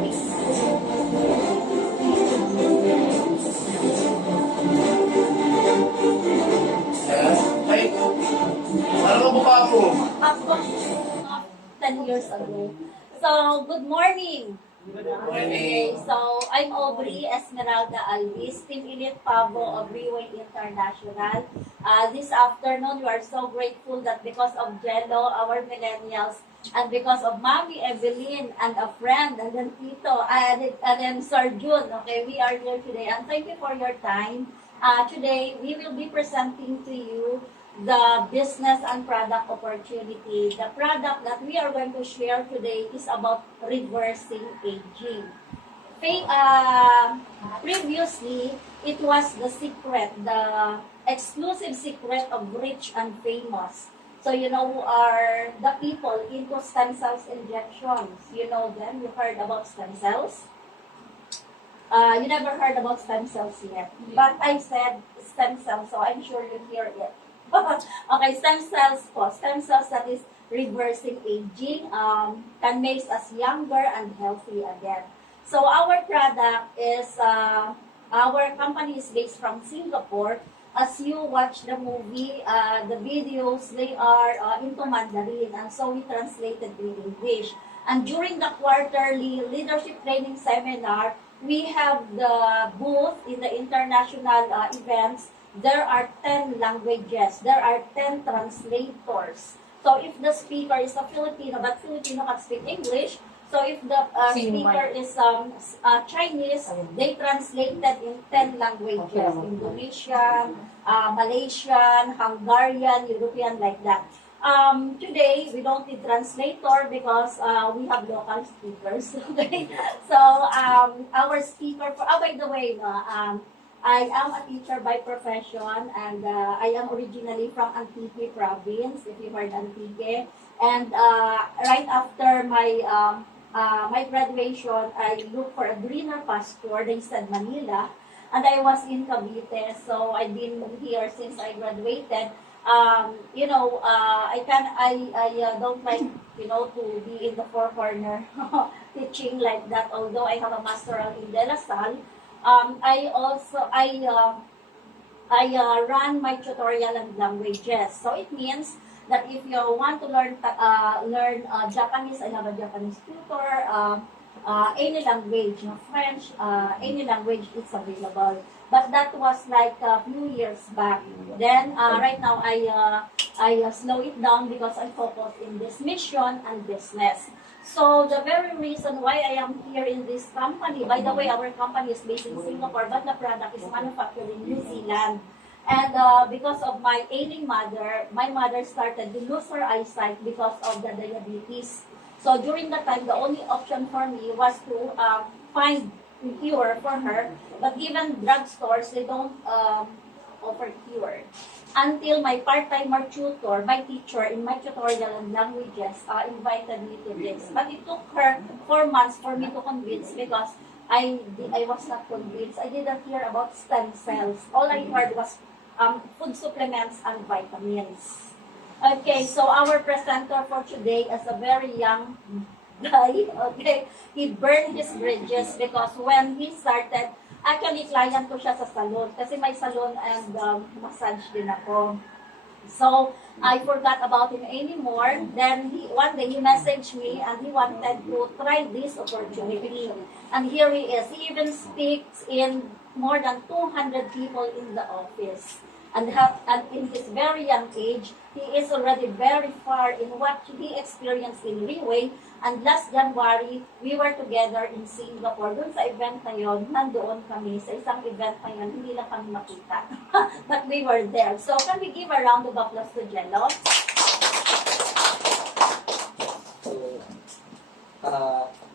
Ay, ano ba ba ako? Ako, 10 years ago. So, good morning. Morning. So, I'm Aubrey Esmeralda Alvis, Team Elite Pavo of Reway International. This afternoon, we are so grateful that because of Jello, our millennials, and because of Mommy Evelyn and a friend, and then Tito, and then Sir Jun, okay, we are here today. And thank you for your time. Today, we will be presenting to you the business and product opportunity. The product that we are going to share today is about reversing aging. Previously, it was the secret, the exclusive secret of rich and famous. So you know who are the people into stem cells injections. You know them. You heard about stem cells? You never heard about stem cells yet. But I said stem cells, so I'm sure you hear it. Okay, stem cells po. Stem cells that is reversing aging, can make us younger and healthy again. So our product is, our company is based from Singapore. As you watch the movie, the videos, they are into Mandarin, and so we translated in English. And during the quarterly leadership training seminar, we have the booth in the international events. There are 10 languages. There are 10 translators. So if the speaker is a Filipino, but Filipino can speak English, so if the speaker is Chinese, they translated in 10 languages. Indonesian, Malaysian, Hungarian, European, like that. Today, we don't need translator because we have local speakers. Okay? So our speaker, by the way, I am a teacher by profession, and I am originally from Antique province, if you heard Antique. And right after my graduation, I looked for a greener pasture. They said Manila, and I was in Cavite, so I've been here since I graduated. I don't like, to be in the four corner teaching like that, although I have a masteral in De La Salle. I run my tutorial and languages. So it means that if you want to learn Japanese, I have a Japanese tutor. Any language, French, any language is available. But that was like a few years back. Then right now I slow it down because I focus in this mission and business. So the very reason why I am here in this company, by the way, our company is based in Singapore, but the product is manufactured in New Zealand. And because of my ailing mother, my mother started to lose her eyesight because of the diabetes. So during that time, the only option for me was to find a cure for her. But given drugstores, they don't offer cure. Until my part-timer tutor, my teacher in my tutorial and languages, invited me to this. But it took her 4 months for me to convince because I was not convinced. I didn't hear about stem cells. All I heard was food supplements and vitamins. Okay, so our presenter for today is a very young guy. Okay, he burned his bridges because when he started, actually, client ko siya sa salon. Kasi may salon and massage din ako. So, I forgot about him anymore. Then, one day, he messaged me and he wanted to try this opportunity. And here he is. He even speaks in more than 200 people in the office. And in his very young age, he is already very far in what he experienced in Reway. And last January, we were together in Singapore. Doon sa event na yun, nandoon kami sa isang event na yun, hindi lang kami makita. But we were there. So, can we give a round of applause to Jello?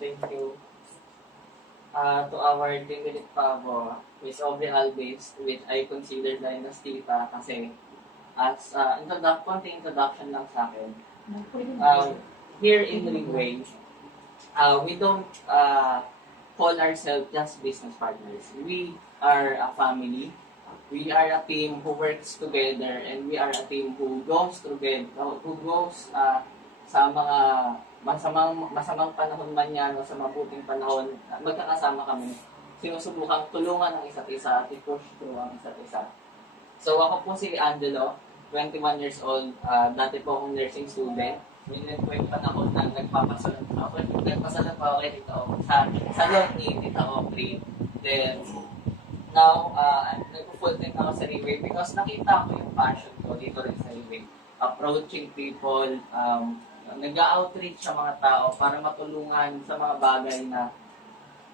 Thank you. To our Team Elite Pavo, Miss Aubrey Alvis, which I consider dynasty pa kasi as konting introduction lang sa akin. Here in Reway, we don't call ourselves just business partners. We are a family. We are a team who works together, and we are a team who goes together, sa mga masamang panahon man yan o sa mabuting panahon, magkakasama kami. Sinusubukang tulungan ang isa't isa at i-push through ang isa't isa. So ako po si Angelo, 21 years old, dati po akong nursing student. Yun po yung panahon na nagpapasalan pa ako kay Tita Aubrey, sa salon ni Tita Aubrey. Then, now, nag-full time ako sa Riway because nakita ko yung passion ko dito rin sa Riway. Approaching people, nag-outreach sa mga tao para matulungan sa mga bagay na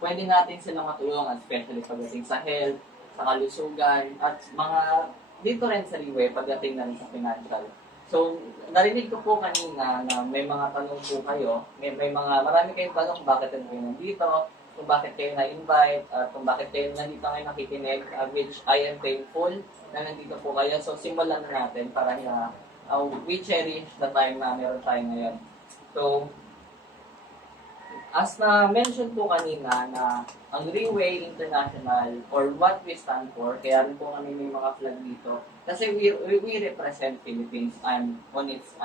pwede natin silang matulungan, especially pagdating sa health, sa kalusugan, at mga dito rin sa Riway pagdating na rin sa financial. So, narinig ko po kanina na may mga tanong po kayo, marami kayong tanong bakit kayo nandito, kung bakit kayo na-invite, at kung bakit kayo nandito ngayon nakikinig, which I am thankful na nandito po kayo. So, simulan na natin para na we cherish the time na meron tayo ngayon. So, as na-mention po kanina na ang Riway International or what we stand for, kaya rin po kami may mga flag dito, kasi we represent Philippines and on its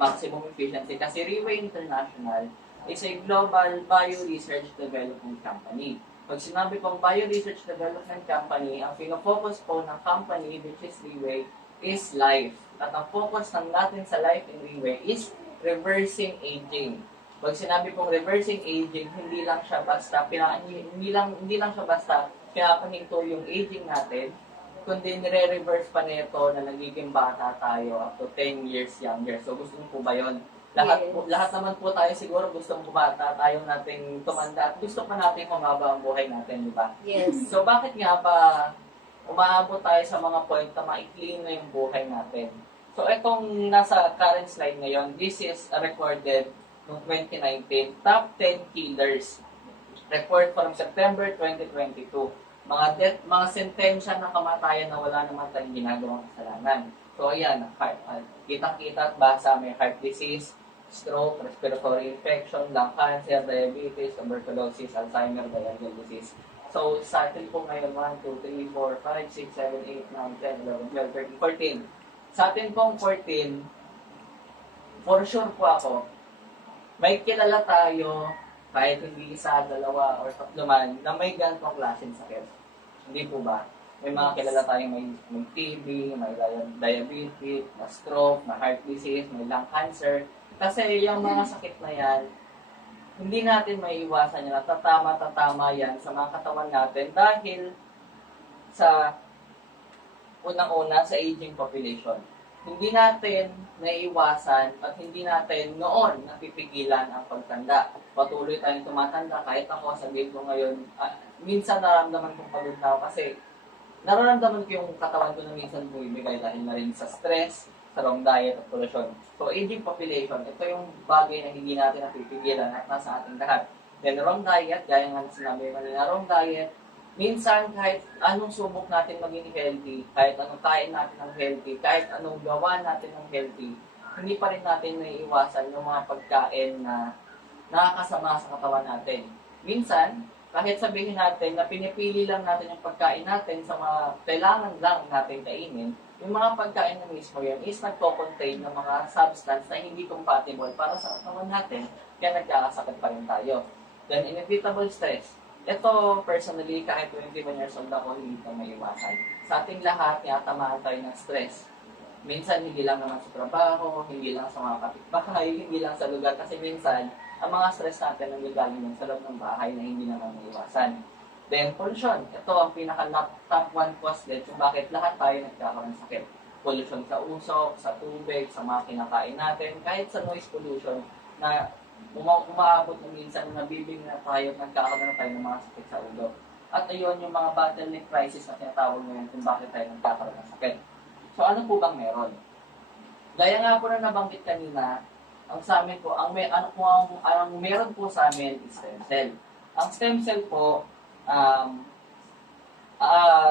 maximum efficiency. Kasi Riway International is a global bio-research development company. Pag sinabi pong bio-research development company, ang pinofocus po ng company, which is Riway, is life. At ang focus natin sa life in Riway is reversing aging. Pag sinabi pong reversing aging, hindi lang siya basta pinapahinto yung aging natin, kundi nire-reverse pa nito na nagiging bata tayo up to 10 years younger. So gusto mo po ba yun? Lahat naman po tayo siguro gusto mo bata tayo nating tumanda at gusto pa natin humaba ang buhay natin, di ba? Yes. So bakit nga ba umaabot tayo sa mga point na maikli na yung buhay natin? So itong nasa current slide ngayon, this is recorded noong 2019, top 10 killers. Report from September 2022. Mga sentensya na kamatayan na wala naman tayong ginagawang kasalanan. So ayan, kita-kita at basa, may heart disease, stroke, respiratory infection, lung cancer, diabetes, tuberculosis, Alzheimer, diabetes disease. So sa atin po ngayon, 1, 2, 3, 4, 5, 6, 7, 8, 9, 10, 11, 12, 13, 14. Sa atin pong 14, for sure po ako, may kilala tayo, kahit hindi isa, dalawa, or tatlo man, na may ganitong klaseng sakit. Hindi po ba? May mga kilala tayong may TB, may diabetes, may stroke, may heart disease, may lung cancer. Kasi yung mga sakit na yan, hindi natin maiiwasan yan. Tatama yan sa mga katawan natin dahil sa unang-una sa aging population. Hindi natin naiiwasan at hindi natin noon napipigilan ang pagtanda. Patuloy tayong tumatanda. Kahit ako, sabihin ko ngayon, minsan nararamdaman kong pagod na ako kasi nararamdaman ko yung katawan ko na minsan bumibigay dahil na rin sa stress, sa wrong diet at pollution. So, aging population, ito yung bagay na hindi natin napipigilan at nasa ating lahat. Then, wrong diet, gaya nga na sinabi ko na wrong diet, minsan, kahit anong subok natin maging healthy, kahit anong kain natin ng healthy, kahit anong gawa natin ng healthy, hindi pa rin natin naiiwasan yung mga pagkain na nakakasama sa katawan natin. Minsan, kahit sabihin natin na pinipili lang natin yung pagkain natin sa mga kailangan lang natin kainin, yung mga pagkain na mismo yan is nagko-contain ng mga substance na hindi compatible para sa katawan natin, kaya nagkakasakit pa rin tayo. Then, inevitable stress. Ito, personally, kahit 21 years old ako, hindi ito maiwasan. Sa ating lahat, tamaan tayo ng stress. Minsan, hindi lang naman sa trabaho, hindi lang sa mga kapitbahay, hindi lang sa lugar. Kasi minsan, ang mga stress natin ang gagaling sa loob ng bahay na hindi naman maiwasan. Then, pollution. Ito ang pinaka-top 1 cause din kung bakit lahat tayo nagkakaroon ng sakit. Pollution sa usok, sa tubig, sa mga kinakain natin, kahit sa noise pollution na umaabot na minsan nabibing na tayo, nagkakaroon na tayo ng mga sakit sa ulo. At ayun yung mga bottleneck crisis na tinatawag ngayon kung bakit tayo nagkakaroon ng sakit. So ano po bang meron? Gaya nga po na nabanggit kanina, ang sa amin po, ang meron po sa amin is stem cell. Ang stem cell po,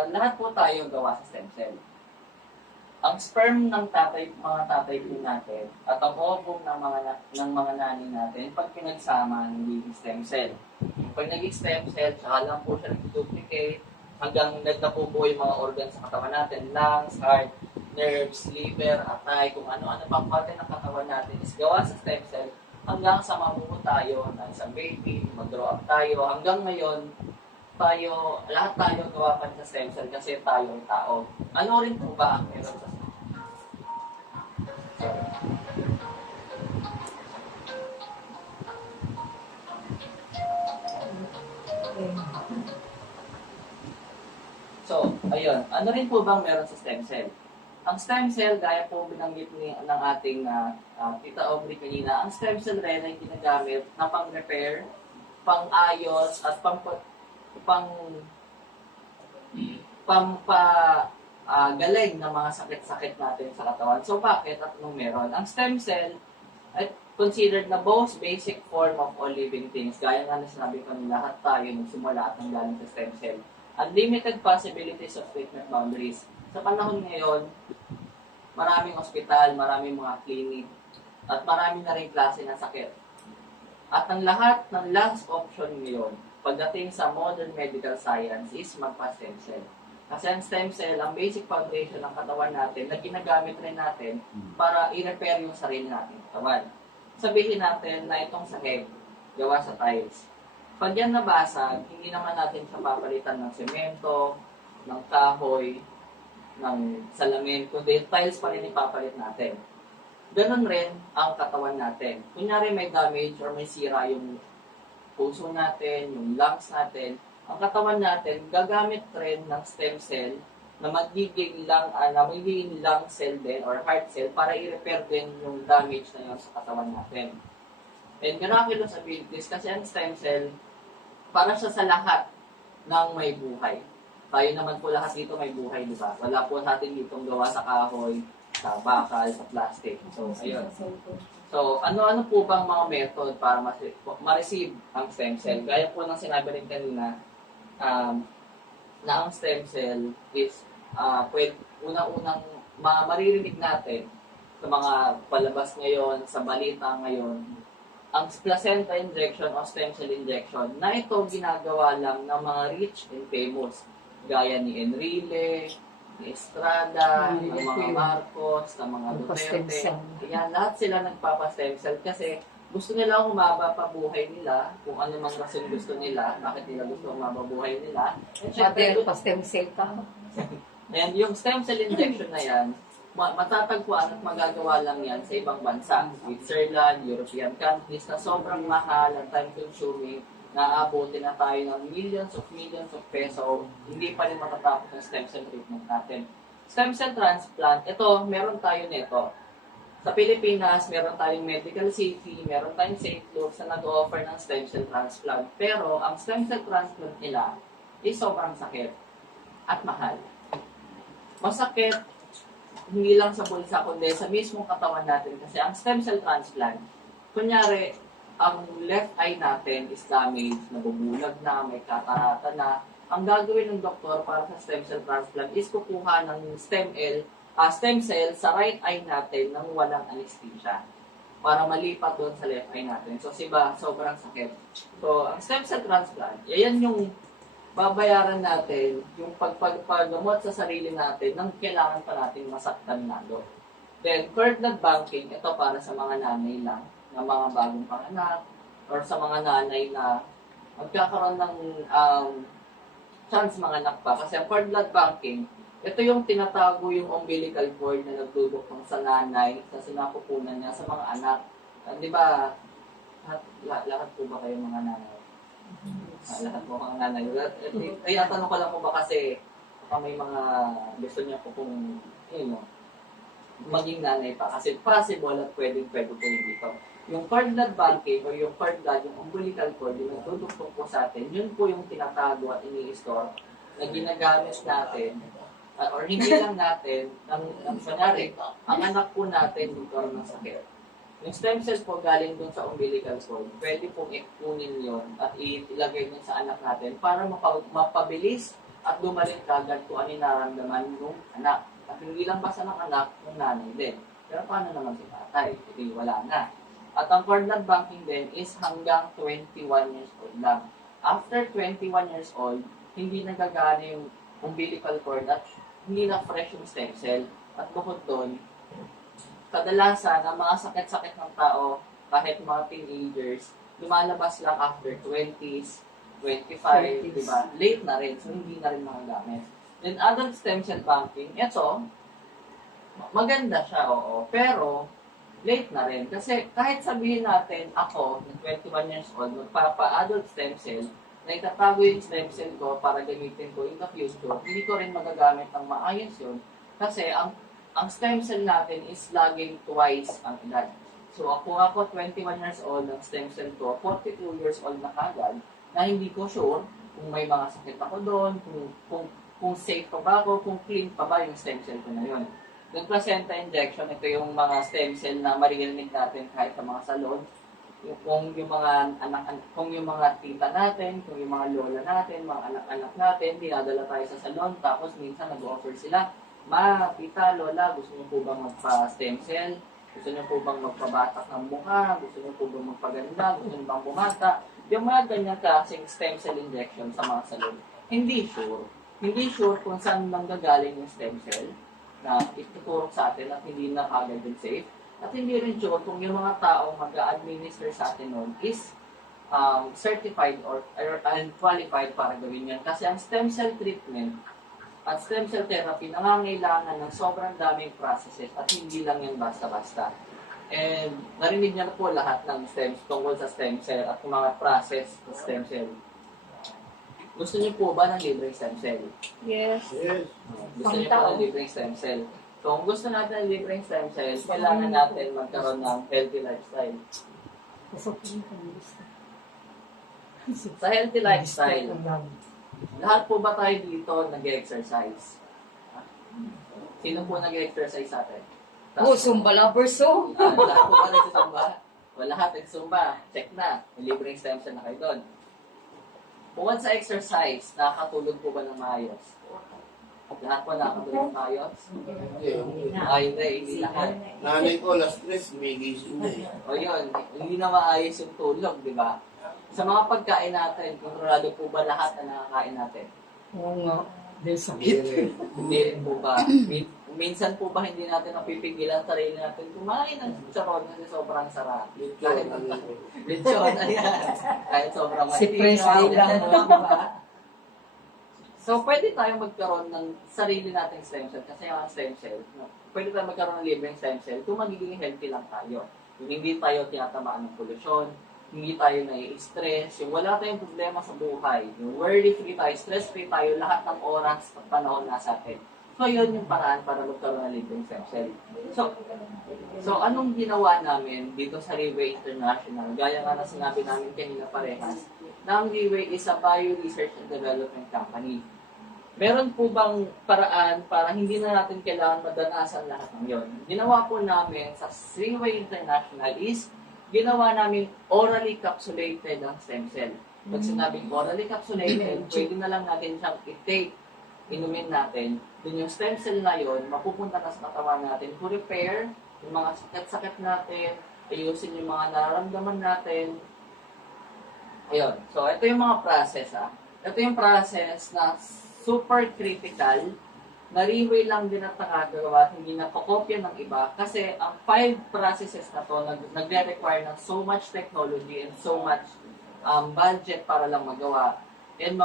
lahat po tayo gawa sa stem cell. Ang sperm ng mga tatay po natin at ang ovum ng mga nani natin, pag pinagsama, nagiging stem cell. Pag naging stem cell, saka lang po siya nag-duplicate hanggang nagnapupo yung mga organs sa katawan natin, lungs, heart, nerves, liver, atay, kung ano-ano pang parte ng katawan natin is gawa sa stem cell. hanggang sa mamuo tayo na isang baby, mag-grow up tayo, hanggang ngayon, lahat tayo gawa pa sa stem cell kasi tayo ang tao. Ano rin po ba ang meron sa So, ayun. Ano rin po bang meron sa stem cell? Ang stem cell, gaya po binanggit ng ating Tita Aubrey kanina, ang stem cell rin ay ginagamit na pang-repair, pang-ayos, at galing ng mga sakit-sakit natin sa katawan. So, bakit at anong meron? Ang stem cell ay considered na most basic form of all living things. Gaya nga na sinabi ko nila, lahat tayo nagsimula at nanggaling sa stem cell. Unlimited possibilities of treatment boundaries. Sa panahon ngayon, maraming ospital, maraming mga clinic, at marami na rin klase ng sakit. At ang lahat ng last option ngayon, pagdating sa modern medical science, is magpa-stem cell. Kasi ang stem cell, ang basic foundation ng katawan natin, na ginagamit rin natin para i-repair yung sarili natin katawan. Sabihin natin na itong sahig, gawa sa tiles. Pag yan nabasag, hindi naman natin siya papalitan ng semento, ng kahoy, ng salamin, kundi tiles pa rin ipapalit natin. Ganon rin ang katawan natin. Kunyari may damage or may sira yung puso natin, yung lungs natin, ang katawan natin gagamit rin ng stem cell na magiging lung cell din or heart cell para i-repair din yung damage na yun sa katawan natin. And miraculous abilities kasi ang stem cell para siya sa lahat ng may buhay. Tayo naman po lahat dito may buhay, di ba? Wala po sa atin ditong gawa sa kahoy, sa bakal, sa plastic. So, ayun. So, ano-ano po bang mga method para ma-receive ang stem cell? Gaya po ng sinabi rin kanina, na ang stem cell is unang-unang maririnig natin sa mga palabas ngayon, sa balita ngayon, ang placenta injection o stem cell injection na ito ginagawa lang ng mga rich and famous gaya ni Enrile, ni Estrada, ng mga Marcos, ng mga Duterte. Yan, lahat sila nagpapa-stem cell kasi gusto nila humaba pa buhay nila, kung ano mang rason gusto nila, bakit nila gusto humaba buhay nila. And syempre, pa-stem cell ka. and yung stem cell injection na yan, matatagpuan at magagawa lang yan sa ibang bansa. Switzerland, European countries na sobrang mahal at time-consuming, naaabutin na tayo ng millions of peso, hindi pa rin matatapos ang stem cell treatment natin. Stem cell transplant, ito, meron tayo nito. Sa Pilipinas, meron tayong Medical City, meron tayong St. Luke's na nag-offer ng stem cell transplant. Pero, ang stem cell transplant nila is sobrang sakit at mahal. Masakit, hindi lang sa bulsa, kundi sa mismong katawan natin. Kasi ang stem cell transplant, kunyari, ang left eye natin is damaged, nabubulag na, may katarata na. Ang gagawin ng doktor para sa stem cell transplant is kukuha ng stem cell sa right eye natin nang walang anesthesia para malipat doon sa left eye natin. So, sobrang sakit. So, ang stem cell transplant, yan yung babayaran natin yung paggamot sa sarili natin nang kailangan pa natin masaktan lalo. Then, cord blood banking, ito para sa mga nanay lang, na mga bagong panganak, or sa mga nanay na magkakaroon ng chance manganak pa. Kasi ang cord blood banking, ito yung tinatago yung umbilical cord na nagdudukong sa nanay, sa sinapupunan niya sa mga anak. Di ba, lahat po ba kayo mga nanay? Lahat mo kang nanay. Kaya tanong ko lang po ba kasi may mga gusto niya po kung maging nanay pa. Kasi possible at pwede po dito. Yung cord blood banking o yung cord blood, yung umbilical cord, yung nagdudukong po sa atin, yun po yung tinatago at ini-store na ginagamit natin or hindi lang natin, kunyari, ang anak po natin nagkaroon ng sakit. Yung stem cells po galing dun sa umbilical cord, pwede pong ikunin yon at ilagay dun sa anak natin para mapabilis at gumaling kagad kung ano yung nararamdaman ng anak. At hindi lang basta ng anak, ng nanay din. Pero paano naman si tatay? Hindi, wala na. At ang cord blood banking din is hanggang 21 years old lang. After 21 years old, hindi nagagana yung umbilical cord at hindi na fresh yung stem cell. At bukod doon, kadalasan ang mga sakit-sakit ng tao kahit mga teenagers, lumalabas lang after 20s, 25, di ba? Late na rin, so hindi na rin magagamit. Then adult stem cell banking, ito, maganda siya, oo. Pero, late na rin. Kasi kahit sabihin natin, ako, na 21 years old, magpapa-adult stem cell, na itatago yung stem cell ko para gamitin ko in the future, hindi ko rin magagamit ng maayos yun. Kasi ang stem cell natin is laging twice ang edad. So ako 21 years old, ang stem cell ko, 42 years old na kagad, na hindi ko sure kung may mga sakit ako doon, kung safe pa ba ako, kung clean pa ba yung stem cell ko na yun. Yung placenta injection, ito yung mga stem cell na maririnig natin kahit sa mga salon. Kung yung mga kung yung mga tita natin, kung yung mga lola natin, mga anak-anak natin, dinadala tayo sa salon, tapos minsan nag-offer sila, ma, tita, lola, gusto niyo po bang magpa-stem cell? Gusto niyo po bang magpabatak ng mukha? Gusto niyo po bang magpaganda? Gusto niyo bang bumata? Yung mga ganyan klaseng stem cell injection sa mga salon, hindi sure. Hindi sure kung saan lang gagaling yung stem cell na ituturok sa atin at hindi na agad din safe. At hindi rin sure kung yung mga taong mag-administer sa atin noon is certified or qualified para gawin yan. Kasi ang stem cell treatment at stem cell therapy nangangailangan ng sobrang daming processes at hindi lang yan basta-basta. And narinig niya na po lahat ng stems tungkol sa stem cell at yung mga process sa stem cell. Gusto niyo po ba ng libreng stem cell? Yes. Yes. Gusto niyo po ng libreng stem cell? So, kung gusto natin ng libreng stem cell, kailangan natin magkaroon ng healthy lifestyle. Sa healthy lifestyle, lahat po ba tayo dito nag-exercise? Sino po nag-exercise sa atin? Zumba lovers, oh. Lahat po ba nagsisumba? O lahat nagsisumba? Check na. May libreng stem cell na kayo doon. Bukod sa exercise, nakakatulog po ba ng maayos? Lahat po nakakatulog ng maayos? Ay, hindi lahat. Nanay ko, last stress, may gising na eh. O yun, hindi na maayos yung tulog, di ba? Sa mga pagkain natin, kontrolado po ba lahat na nakakain natin? Oo nga. Dahil sakit. Hindi rin po ba? Minsan po ba hindi natin napipigilan sarili natin kumain ng chicharon kasi sobrang sarap? Lechon, Lechon, ayan. Kahit sobrang Si Pres mahirap, lang. diba? So, pwede tayong magkaroon ng sarili nating stem cell kasi yung stem cell, pwede tayong magkaroon ng libreng stem cell kung magiging healthy lang tayo. Yung hindi tayo tinatamaan ng polusyon, hindi tayo nai-stress, yung wala tayong problema sa buhay, yung worry-free tayo, stress-free tayo, lahat ng oras at panahon nasa atin. So, yun yung paraan para magkaroon ng libreng stem cell. So, anong ginawa namin dito sa Riway International? Gaya nga na sinabi namin kanina parehas, na ang Riway is a bio-research and development company. Meron po bang paraan para hindi na natin kailangan madanasan lahat ng yun? Ginawa po namin sa Riway International is, ginawa namin orally capsulated ang stem cell. Pag sinabing orally capsulated, pwede na lang natin siyang i-take, inumin natin. Dun yung stem cell na yun, mapupunta na sa katawan natin to repair yung mga sakit-sakit natin, ayusin yung mga nararamdaman natin. Ayun. So, ito yung mga process, Ito yung process na super critical, na Riway lang din ang nakagawa, hindi napakopya ng iba, kasi ang 5 processes na to nagre-require ng so much technology and so much budget para lang magawa and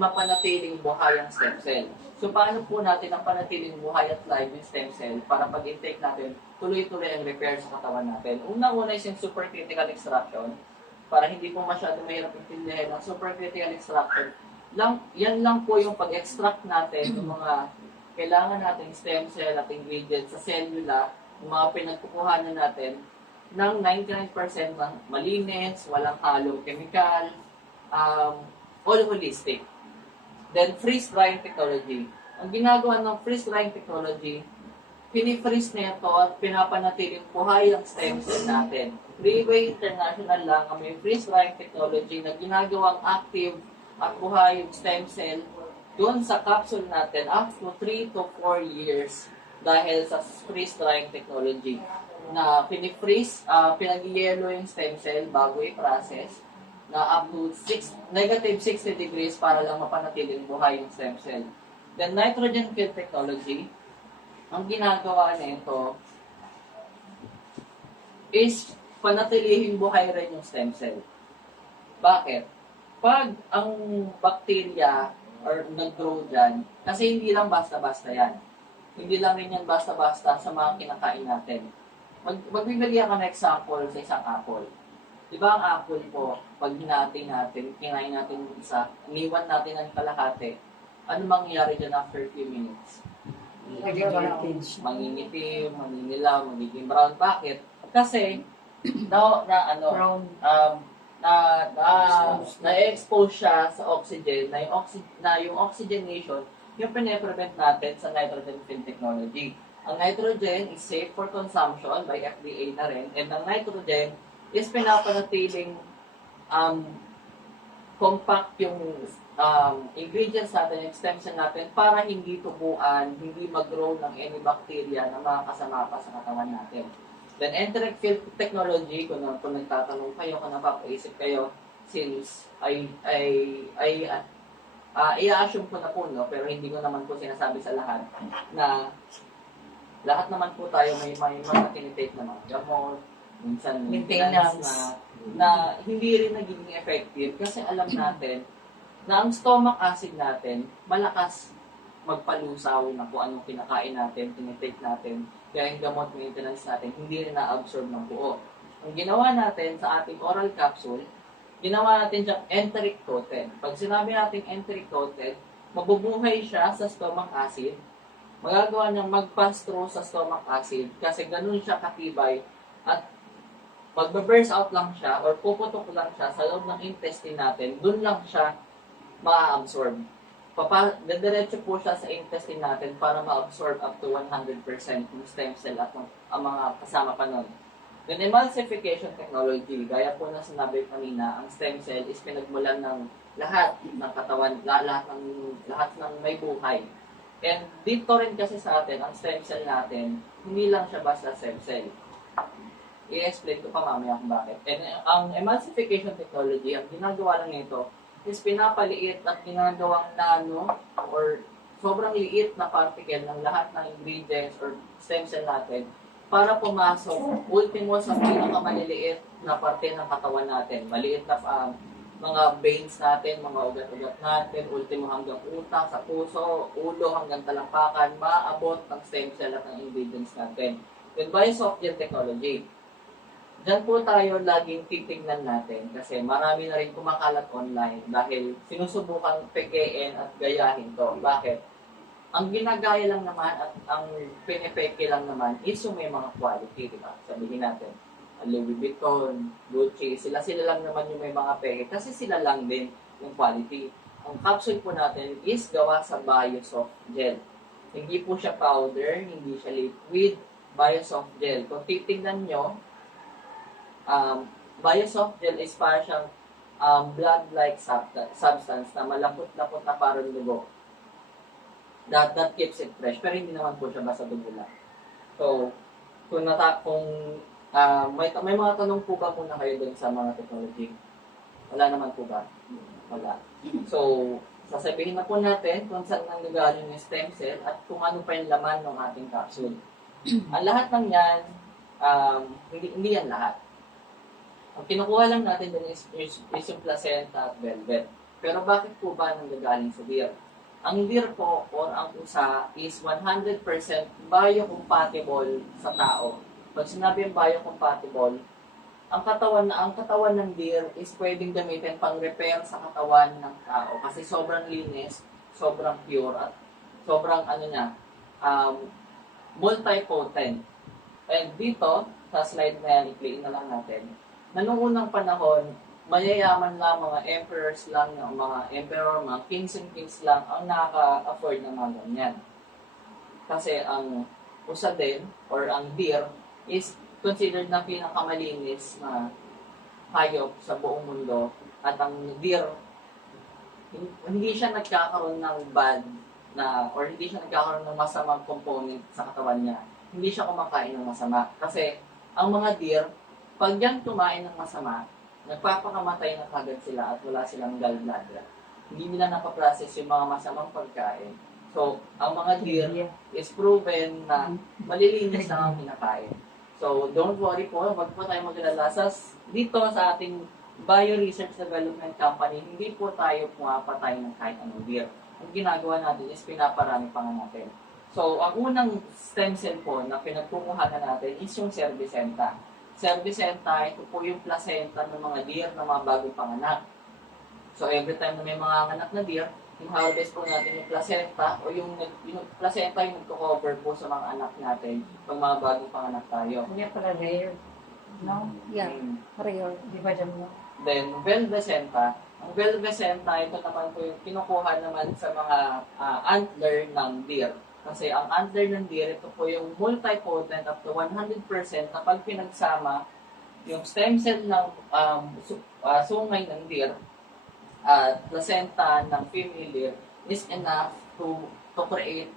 mapanatiling buhay ang stem cell. So, paano po natin ang panatiling buhay at live yung stem cell para pag intake natin, tuloy-tuloy ang repair sa katawan natin? Unang-una is yung supercritical extraction, para hindi po masyado mahirap intindihin ang supercritical extraction. Yan lang po yung pag-extract natin ng mga kailangan nating stem cell at ingredients sa cellula, yung mga pinagkukuhanan natin ng 99% ng malinis, walang halong chemical, all holistic. Then, freeze-drying technology. Ang ginagawa ng freeze-drying technology, pinifreeze na ito at pinapanatiling buhay ang stem cell natin. Riway International lang ang may freeze-drying technology na ginagawang active at buhay yung stem cell doon sa capsule natin up to 3 to 4 years dahil sa freeze-drying technology na pinifreeze, pinag-yellow yung stem cell bago i-process na up to negative 60 degrees para lang mapanatiling buhay yung stem cell. Then, nitrogen field technology, ang ginagawa nito is panatilihin buhay rin yung stem cell. Bakit? Pag ang bacteria or nag-grow dyan, kasi hindi lang basta-basta yan. Hindi lang rin yan basta-basta sa mga kinakain natin. Magbibigay ka ng example sa isang apple. Di ba ang apple po, pag hinati natin, kinain natin yung isa, iniwan natin ang kalahati, ano mangyayari dyan after few minutes? Mangingitim, maninilaw, magiging brown. Bakit? Kasi, Brown. na-expose siya sa oxygen, na yung oxygenation, yung pine-prevent natin sa nitrogen film technology. Ang nitrogen is safe for consumption by FDA na rin, and ang nitrogen is pinapanatiling compact yung ingredients natin, yung stem cell natin, para hindi tubuan, hindi mag-grow ng any bacteria na makakasama pa sa katawan natin. Then, enteric film technology, kung nagtatanong kayo, kung napapaisip kayo, since i-assume ko na po, no, pero hindi ko naman po sinasabi sa lahat, na lahat naman po tayo may mga tinitake na mga gamot, minsan maintenance na hindi rin nagiging effective kasi alam natin na ang stomach acid natin malakas magpalusaw na kung anong kinakain natin, tinitake natin, kaya yung gamot maintenance natin hindi rin na-absorb ng buo. Ang ginawa natin sa ating oral capsule, ginawa natin siyang enteric coated. Pag sinabi natin enteric coated, mabubuhay siya sa stomach acid, magagawa niyang mag-pass through sa stomach acid kasi ganun siya katibay at magbe-burst out lang siya or puputok lang siya sa loob ng intestine natin, dun lang siya ma-absorb. Diretso po siya sa intestine natin para ma-absorb up to 100% ng stem cell at ang mga kasama pa nun. Then emulsification technology, gaya po na sinabi kanina, ang stem cell is pinagmulan ng lahat ng katawan, lahat ng may buhay. And dito rin kasi sa atin, ang stem cell natin, hindi lang siya basta stem cell. I-explain ko pa mamaya kung bakit. And ang emulsification technology, ang ginagawa lang nito is pinapaliit at ginagawang nano or sobrang liit na particle ng lahat ng ingredients or stem cell natin para pumasok ultimo sa pinakamaliliit na parte ng katawan natin. Maliit na mga veins natin, mga ugat-ugat natin, ultimo hanggang utak, sa puso, ulo hanggang talampakan, maabot ng stem cell at ng ingredients natin. With Biosoft Gel Technology, diyan po tayo laging titignan natin kasi marami na rin kumakalat online dahil sinusubukan pekein at gayahin to. Bakit? Ang ginagaya lang naman at ang pinipeke lang naman is yung may mga quality, di ba? Sabihin natin, Louis Vuitton, Gucci, sila lang naman yung may mga peke kasi sila lang din yung quality. Ang capsule po natin is gawa sa Biosoft Gel. Hindi po siya powder, hindi siya liquid, Biosoft Gel. Kung titignan nyo, Biosoft Gel is para siyang blood-like substance na malapot-lapot na parang dugo. That keeps it fresh. Pero hindi naman po siya basta dugo lang. So, kung may mga tanong po ba muna kayo dun sa mga technology? Wala naman po ba? Wala. So, sasabihin na po natin kung saan nanggagaling yung stem cell at kung ano pa yung laman ng ating capsule. Ang lahat ng yan, hindi yan lahat. Ang kinukuha lang natin din is yung placenta at velvet. Pero bakit po ba nanggagaling sa deer? Ang deer po, or ang pusa, is 100% biocompatible sa tao. Pag sinabi yung biocompatible, ang katawan ng deer is pwedeng gamitin pang repair sa katawan ng tao. Kasi sobrang linis, sobrang pure, at sobrang multi-potent. And dito, sa slide na yan, i-play na lang natin, na noong unang panahon, mayayaman lang, mga emperors lang, mga emperor, mga kings and queens lang ang nakaka-afford ng mga ganyan. Kasi ang pusa din, or ang deer, is considered na pinakamalinis na hayop sa buong mundo. At ang deer, hindi siya nagkakaroon ng bad na, or hindi siya nagkakaroon ng masamang component sa katawan niya. Hindi siya kumakain ng masama. Kasi ang mga deer, pag yan kumain ng masama, nagpapakamatay na kagad sila at wala silang gallbladder. Hindi nila napaprocess yung mga masamang pagkain. So, ang mga deer is proven na malilinis na ang kinakain. So, don't worry po, wag po tayo mag-alala. Dito sa ating Bio Research Development Company, hindi po tayo pumapatay ng kahit anong deer. Ang ginagawa natin is pinaparami pa nga natin. So, ang unang stem cell po na pinagkukuhanan natin is yung cervicenta. Cervicenta, ito po yung placenta ng mga deer na mga bagong panganak. So, every time na may mga anak na deer, i-harvest po natin yung placenta o yung placenta yung nagko-cover po sa mga anak natin pag mga bagong panganak tayo. Hindi pala rare. No? Yeah, rare. Di ba dyan mo? Then, Velvecenta. Ang Velvecenta, ito naman po yung kinukuha naman sa mga antler ng deer. Kasi ang antler ng deer, ito po yung multipotent up to 100% na pag pinagsama yung stem cell ng sungay ng deer at placenta ng female deer is enough to create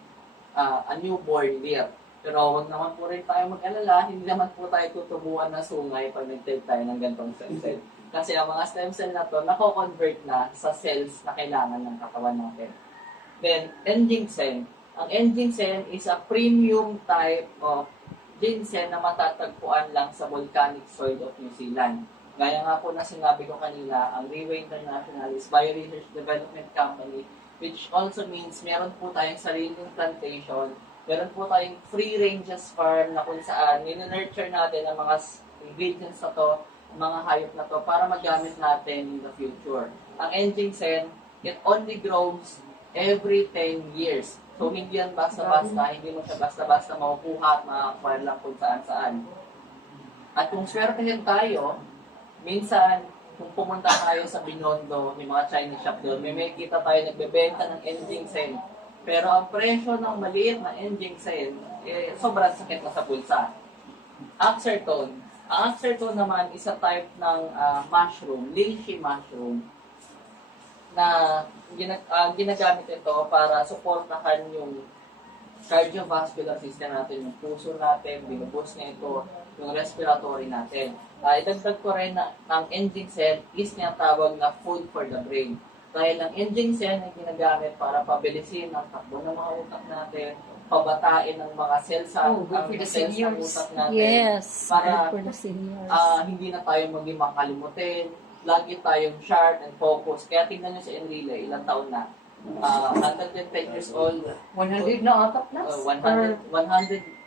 a newborn deer. Pero huwag naman po rin tayo mag-alala, hindi naman po tayo tutubuan ng sungay pag nag-take tayo ng ganitong stem cell. Kasi ang mga stem cell na to, nako-convert na sa cells na kailangan ng katawan natin. Then, N-ginseng. Ang N-ginseng is a premium type of ginseng na matatagpuan lang sa volcanic soil of New Zealand. Gaya nga po na sinabi ko kanina, ang Riwa International is Bio Research Development Company, which also means meron po tayong sariling plantation, meron po tayong free ranges farm na kung saan nurture natin ang mga ingredients na to, mga hayop na to, para magamit natin in the future. Ang N-ginseng, it only grows every 10 years. So, hindi yan basta-basta, hindi mo siya basta-basta makukuha at makakuha lang kung saan-saan. At kung swertehin tayo, minsan, kung pumunta tayo sa Binondo, may mga Chinese shop doon, may kita tayo nagbebenta ng N-ginseng. Pero ang presyo ng maliit na N-ginseng, sobrang sakit na sa bulsa. Axertone. Ang axertone naman is a type ng mushroom, lychee mushroom, na ginagamit ito para suportahan yung cardiovascular system natin, yung puso natin, binuboost na ito, yung respiratory natin. Idagdag ko rin na ang N-ginseng is tinatawag na food for the brain. Dahil ang N-ginseng ay ginagamit para pabilisin ang takbo ng mga utak natin, pabatain ng mga cells sa cells ng utak natin. Yes, Para for the seniors. hindi na tayo maging makalimutin, lagi tayong sharp and focused. Kaya tingnan nyo si Enrile, ilang taon na. 110 years old. 100 na ata plus? 100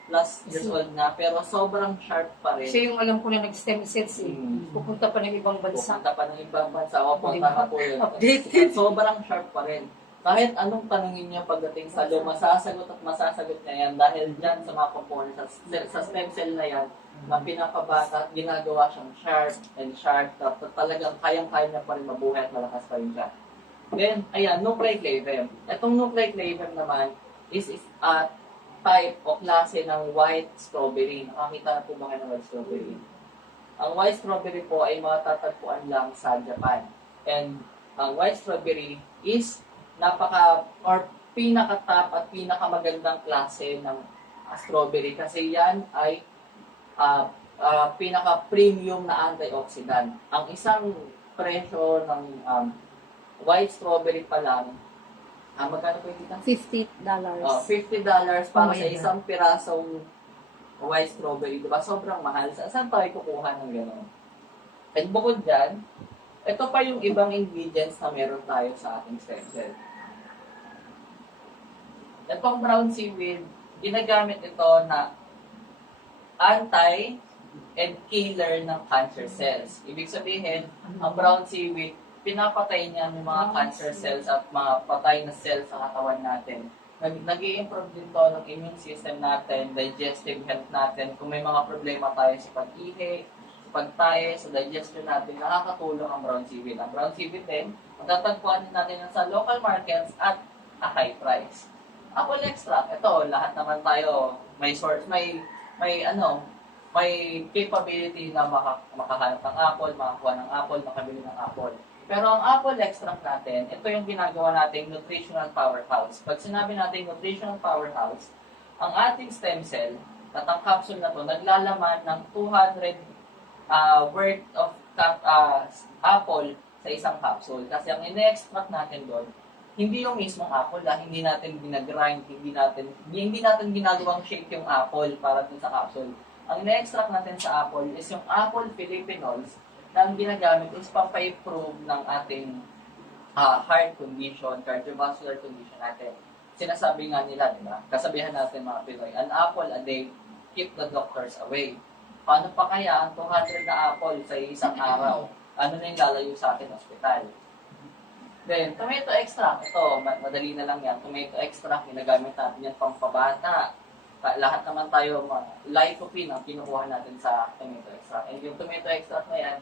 plus years old na, pero sobrang sharp pa rin. Siya yung alam ko na nag-stem cells eh. Pupunta pa ng ibang bansa. Pupunta pa ng ibang bansa. O, tama po yun. Updated. Sobrang sharp pa rin. Kahit anong tanungin niya pagdating sa lo, masasagot at masasagot niya yan dahil dyan sa mga components, sa stem cell na yan, na pinapabata, ginagawa siyang sharp and sharp, talagang kayang-kaya niya pa rin mabuhay at malakas pa rin siya. Then, ayan, nucleoclavum. Itong nucleoclavum naman is a type o klase ng white strawberry. Nakakita na po ba kayo ng white strawberry? Ang white strawberry po ay matatagpuan lang sa Japan. And ang white strawberry is pinaka-top at pinakamagandang klase ng strawberry kasi yan ay pinaka-premium na antioxidant. Ang isang presyo ng white strawberry pa lang, magkano po yung kita? $50. $50 para Oh my sa God. isang pirasong white strawberry. Diba? Sobrang mahal. Saan tayo kukuha ng gano'n? And bukod dyan, ito pa yung ibang ingredients na meron tayo sa ating stem cell. Itong brown seaweed, ginagamit ito na anti and killer ng cancer cells. Ibig sabihin, ang brown seaweed, pinapatay niya yung mga cancer cells at mga patay na cells sa katawan natin. Nag-i-improve din to ng immune system natin, digestive health natin. Kung may mga problema tayo sa pag-ihi, sa pagtaye, sa digestion natin, nakakatulong ang brown seaweed. Ang brown seaweed din, matatagpuan din natin sa local markets at a high price. Apple extract, ito, lahat naman tayo may source, may capability na makahanap ng apple, makakuha ng apple, makabili ng apple. Pero ang apple extract natin, ito yung ginagawa nating nutritional powerhouse. Pag sinabi natin nutritional powerhouse, ang ating stem cell, at ang capsule na to, naglalaman ng 200 worth of apple sa isang capsule. Kasi ang ine-extract natin doon, hindi yung mismong apple, hindi natin ginagrind, hindi natin ginagawang shake yung apple para dun sa capsule. Ang na-extract natin sa apple is yung apple philippinols na ang ginagamit is pampa-improve ng ating heart condition, cardiovascular condition natin. Sinasabi nga nila, di ba? Kasabihan natin mga Pinoy, an apple a day, keep the doctors away. Paano pa kaya ang 200 na apple sa isang araw? Ano na yung lalayo sa atin hospital? Then, tomato extract. Ito, madali na lang yan. Tomato extract, ginagamit natin yan pampabata. Lahat naman tayo, lycopene ang kinukuha natin sa tomato extract. And yung tomato extract na yan,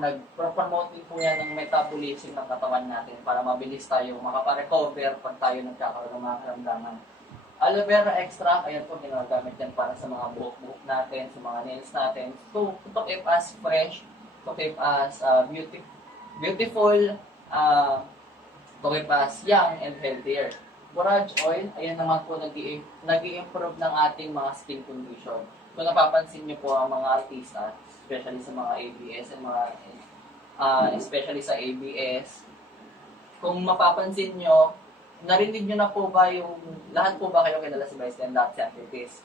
nag-promote din po yan ng metabolism ng katawan natin para mabilis tayo makaparecover pag tayo nagkakaroon ng mga karamdaman. Aloe vera extract, ayan po, ginagamit yan para sa mga buhok-buhok natin, sa mga nails natin, to keep us fresh, to keep us beautiful, to keep us young and healthier. Borage oil, ayan naman po nag-i-improve ng ating mga skin condition. Kung napapansin niyo po ang mga artista, especially sa mga ABS and especially sa ABS, kung mapapansin niyo, narinig niyo na po ba yung lahat po ba kayo kilala si Vice and Dot Scientist?